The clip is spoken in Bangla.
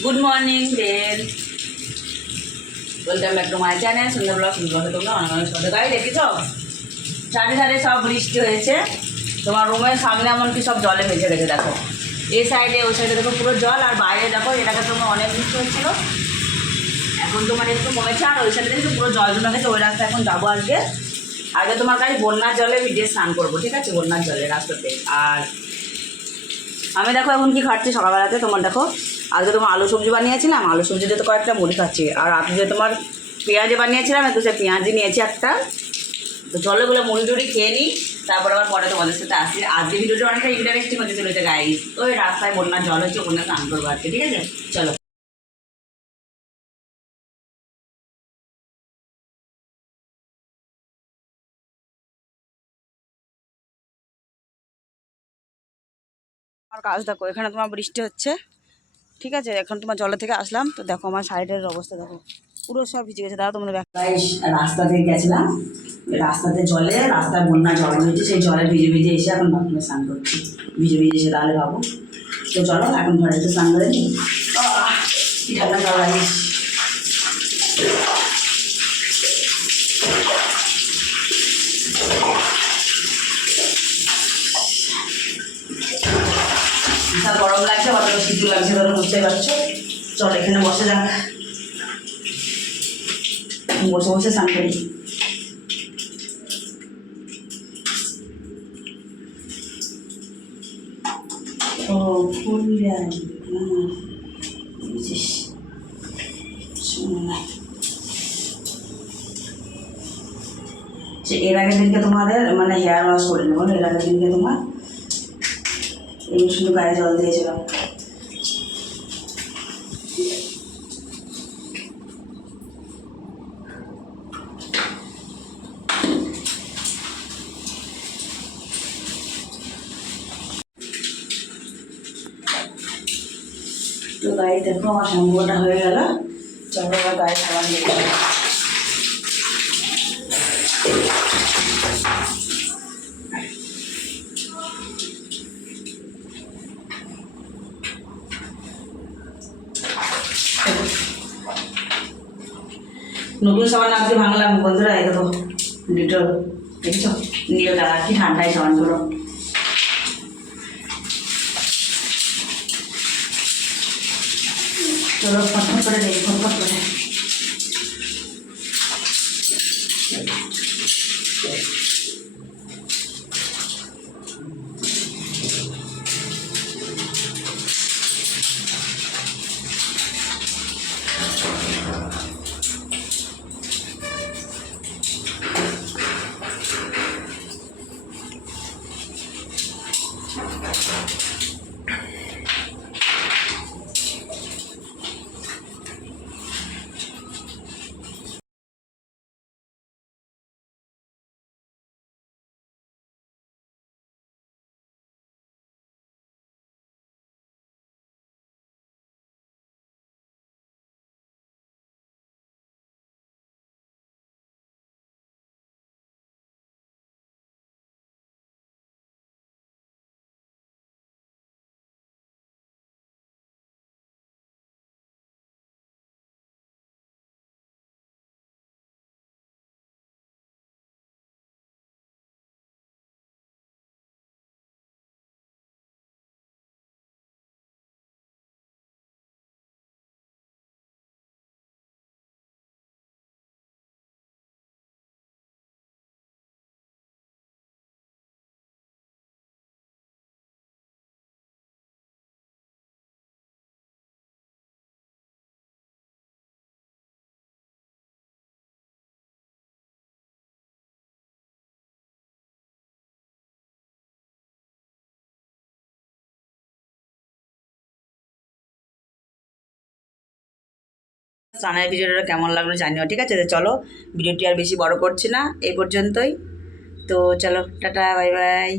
Good morning Ben welcome back to my channel সুন্দর ব্লগ সুন্দর ব্লগে তোমরা অনেক অনেক সাথে গাড়ি দেখেছ? চারিধারে সব বৃষ্টি হয়েছে। তোমার রুমের সামনে এমনকি সব জলে ভেসে গেছে দেখো। এই সাইডে ওই সাইডে দেখো পুরো জল, আর বাইরে দেখো এটাকে তোমার অনেক বৃষ্টি হচ্ছিল। এখন তোমার একটু কমেছে, আর ওই সাইডে দেখো পুরো জল জমে গেছে, ওই রাস্তায় এখন যাব আজকে। আগে তোমার কাছে বন্যার জলে ভিজে স্নান করব, ঠিক আছে? বন্যার জলে রাস্তাতে। আর আমি দেখো এখন কি খাচ্ছি সকালবেলাতে, তোমার দেখো। আজকে তোমার আলু সবজি বানিয়েছিলাম, আলু সবজিতে তো কয়েকটা মুড়ি খাচ্ছি। আর রাত্রে যে তোমার পেঁয়াজে বানিয়েছিলাম একটু সে পেঁয়াজি নিয়েছি একটা। তো চলো গুলো মুড়ি টুড়ি খেয়ে নিই, তারপর আবার পরে তোমাদের সাথে আসি। আজকে ভিডিওটা অনেকটা ইন্টারেস্টিং হতে চলেছে গাইস তো ওই রাস্তায় বন্যার জল হচ্ছে, বন্যা স্নান করব আজকে, ঠিক আছে? চলো। আমার কাজ দেখো এখানে তোমার বৃষ্টি হচ্ছে। ঠিক আছে, এখন তোমার জলের থেকে আসলাম, তো দেখো আমার সাইডের অবস্থা দেখো। পুরো সব ভিজে গেছে দাদা তোমরা রাস্তা থেকে গেছিলাম রাস্তাতে জলে, রাস্তায় বন্যা জল হয়েছে, সেই জলে ভিজে ভিজে এসে এখন বাথরুমে স্নান করছি। ভিজে ভিজে এসে তাহলে ভাবো। তো চলো, এখন ঘরে একটু স্নান করে নিই ঠান্ডা জল লাগে বিশাল গরম লাগছে অতটা শীত লাগছে ধরো বুঝতেই পারছ? চল, এখানে বসে যাক। বসে বসে করি। ও এর আগের দিনকে তোমাদের মানে হেয়ার ওয়াশ করে নেব, এর আগের দিনকে তোমার এই শুধু গায়ে জল দিয়েছিলাম। তো গায়ে দেখো, আমার শ্যাম্পুটা হয়ে গেল। চলো এবার গায়ে সাবান দিয়ে নতুন সাবান আজকে ভাঙলাম, বন্ধুরা, এই দেখো ডিটল দেখছ? নীল কালার, কি ঠান্ডায় সাবানগুলো। চলো ফটফট করে নেই ফটফট করে স্নানের ভিডিওটা কেমন লাগল জানিও, ঠিক আছে? চলো, ভিডিওটি আর বেশি বড় করছি না, এই পর্যন্তই। তো চলো, টাটা, বাই বাই।